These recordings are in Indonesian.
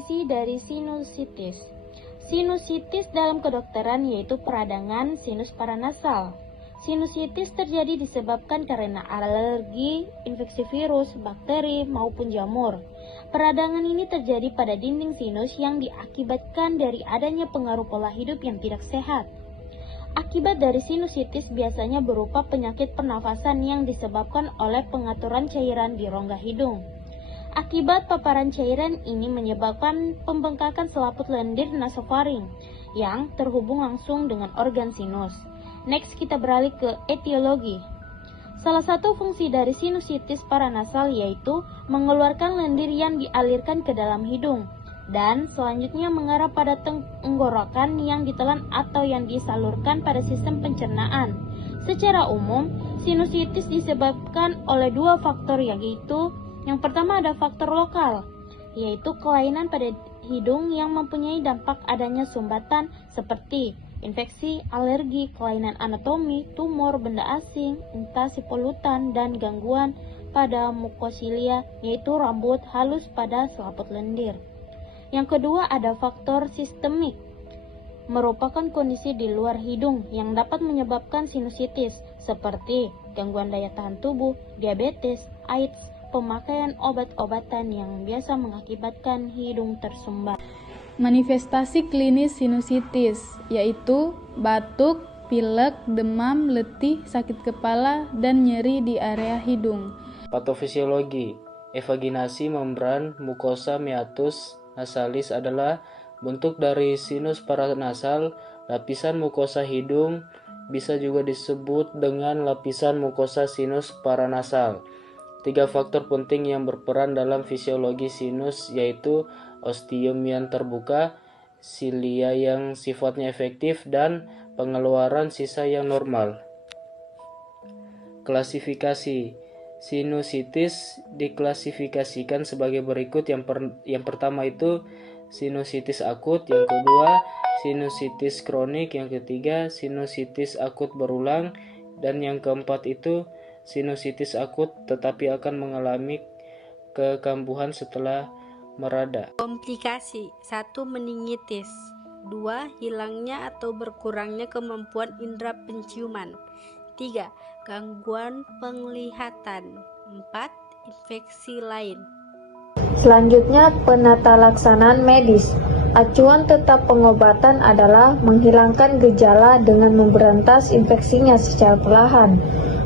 Definisi dari sinusitis. Sinusitis dalam kedokteran yaitu peradangan sinus paranasal. Sinusitis terjadi disebabkan karena alergi, infeksi virus, bakteri, maupun jamur. Peradangan ini terjadi pada dinding sinus yang diakibatkan dari adanya pengaruh pola hidup yang tidak sehat. Akibat dari sinusitis biasanya berupa penyakit pernafasan yang disebabkan oleh pengaturan cairan di rongga hidung. Akibat paparan cairan ini menyebabkan pembengkakan selaput lendir nasofaring yang terhubung langsung dengan organ sinus. Next, kita beralih ke etiologi. Salah satu fungsi dari sinusitis paranasal yaitu mengeluarkan lendir yang dialirkan ke dalam hidung dan selanjutnya mengarah pada tenggorokan yang ditelan atau yang disalurkan pada sistem pencernaan. Secara umum, sinusitis disebabkan oleh dua faktor yaitu yang pertama ada faktor lokal, yaitu kelainan pada hidung yang mempunyai dampak adanya sumbatan seperti infeksi, alergi, kelainan anatomi, tumor, benda asing, intasi polutan, dan gangguan pada mukosilia, yaitu rambut halus pada selaput lendir. Yang kedua ada faktor sistemik, merupakan kondisi di luar hidung yang dapat menyebabkan sinusitis, seperti gangguan daya tahan tubuh, diabetes, AIDS, pemakaian obat-obatan yang biasa mengakibatkan hidung tersumbat. Manifestasi klinis sinusitis yaitu batuk, pilek, demam, letih, sakit kepala, dan nyeri di area hidung. Patofisiologi. Evaginasi membran mukosa meatus nasalis adalah bentuk dari sinus paranasal. Lapisan mukosa hidung bisa juga disebut dengan lapisan mukosa sinus paranasal. Tiga faktor penting yang berperan dalam fisiologi sinus yaitu ostium yang terbuka, silia yang sifatnya efektif, dan pengeluaran sisa yang normal. Klasifikasi sinusitis diklasifikasikan sebagai berikut. Yang pertama itu sinusitis akut, yang kedua sinusitis kronik, yang ketiga sinusitis akut berulang, dan yang keempat itu sinusitis akut tetapi akan mengalami kekambuhan setelah merada. Komplikasi 1. Meningitis 2. Hilangnya atau berkurangnya kemampuan indera penciuman 3. Gangguan penglihatan 4. Infeksi lain. Selanjutnya, penata laksanaan medis. Acuan tetap pengobatan adalah menghilangkan gejala dengan memberantas infeksinya secara perlahan.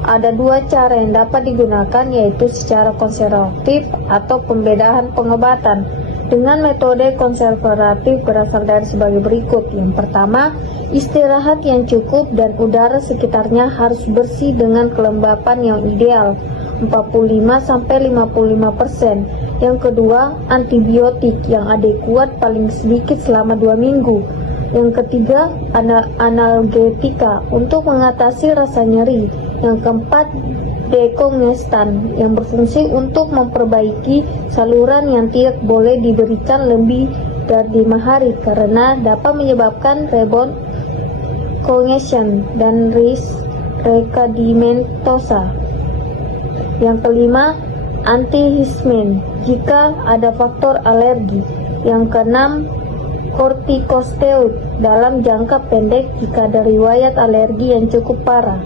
Ada dua cara yang dapat digunakan, yaitu secara konservatif atau pembedahan pengobatan. Dengan metode konservatif berasal dari sebagai berikut. Yang pertama, istirahat yang cukup dan udara sekitarnya harus bersih dengan kelembapan yang ideal, 45-55%. Yang kedua, antibiotik yang adekuat paling sedikit selama 2 minggu. Yang ketiga, analgetika untuk mengatasi rasa nyeri. Yang keempat, dekongestan yang berfungsi untuk memperbaiki saluran yang tidak boleh diberikan lebih dari 5 hari karena dapat menyebabkan rebound congestion dan rekadimentosa. Yang kelima, antihistamin jika ada faktor alergi. Yang keenam, kortikosteroid dalam jangka pendek jika ada riwayat alergi yang cukup parah.